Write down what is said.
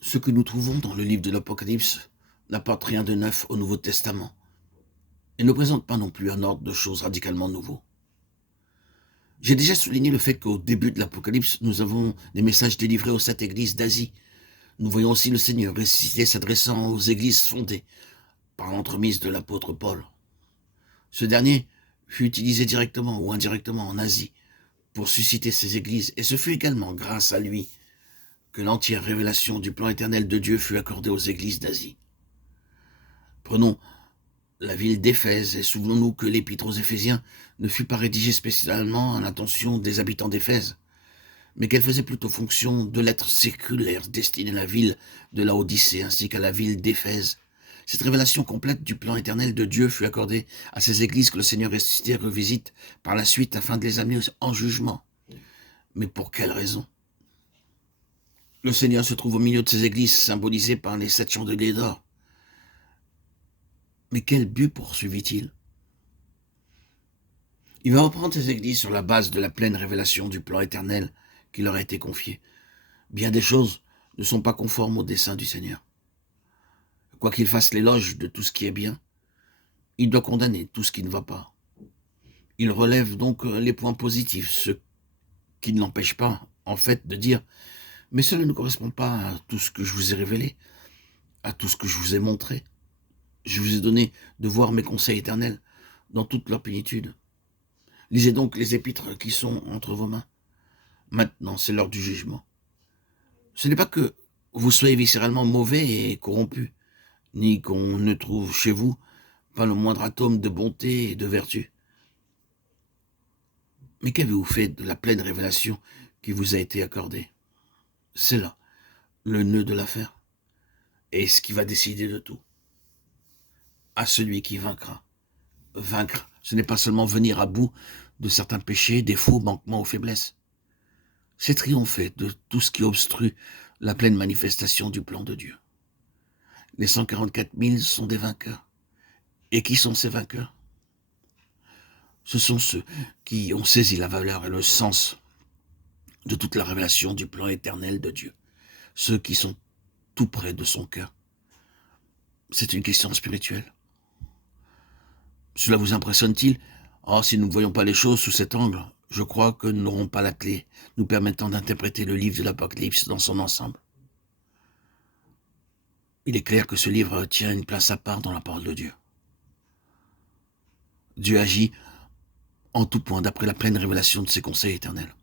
Ce que nous trouvons dans le livre de l'Apocalypse n'apporte rien de neuf au Nouveau Testament et ne présente pas non plus un ordre de choses radicalement nouveau. J'ai déjà souligné le fait qu'au début de l'Apocalypse, nous avons des messages délivrés aux 7 églises d'Asie. Nous voyons aussi le Seigneur ressuscité s'adressant aux églises fondées par l'entremise de l'apôtre Paul. Ce dernier fut utilisé directement ou indirectement en Asie pour susciter ces églises, et ce fut également grâce à lui que l'entière révélation du plan éternel de Dieu fut accordée aux églises d'Asie. Prenons la ville d'Éphèse, et souvenons-nous que l'épître aux Éphésiens ne fut pas rédigée spécialement à l'intention des habitants d'Éphèse, mais qu'elle faisait plutôt fonction de lettres circulaires destinées à la ville de Laodicée ainsi qu'à la ville d'Éphèse. Cette révélation complète du plan éternel de Dieu fut accordée à ces églises que le Seigneur ressuscité revisite par la suite afin de les amener en jugement. Mais pour quelle raison? Le Seigneur se trouve au milieu de ces églises symbolisées par les 7 chandeliers d'or. Mais quel but poursuivit-il? Il va reprendre ces églises sur la base de la pleine révélation du plan éternel qui leur a été confié. Bien des choses ne sont pas conformes au dessein du Seigneur. Quoiqu'il fasse l'éloge de tout ce qui est bien, il doit condamner tout ce qui ne va pas. Il relève donc les points positifs, ce qui ne l'empêche pas, en fait, de dire « Mais cela ne correspond pas à tout ce que je vous ai révélé, à tout ce que je vous ai montré. Je vous ai donné de voir mes conseils éternels dans toute leur plénitude. Lisez donc les épîtres qui sont entre vos mains. Maintenant, c'est l'heure du jugement. Ce n'est pas que vous soyez viscéralement mauvais et corrompus, ni qu'on ne trouve chez vous pas le moindre atome de bonté et de vertu. Mais qu'avez-vous fait de la pleine révélation qui vous a été accordée? C'est là le nœud de l'affaire, et ce qui va décider de tout. À celui qui vaincra. Vaincre, ce n'est pas seulement venir à bout de certains péchés, défauts, manquements ou faiblesses. C'est triompher de tout ce qui obstrue la pleine manifestation du plan de Dieu. Les 144 000 sont des vainqueurs. Et qui sont ces vainqueurs? Ce sont ceux qui ont saisi la valeur et le sens de toute la révélation du plan éternel de Dieu. Ceux qui sont tout près de son cœur. C'est une question spirituelle. Cela vous impressionne-t-il? Oh, si nous ne voyons pas les choses sous cet angle, je crois que nous n'aurons pas la clé nous permettant d'interpréter le livre de l'Apocalypse dans son ensemble. Il est clair que ce livre tient une place à part dans la parole de Dieu. Dieu agit en tout point d'après la pleine révélation de ses conseils éternels.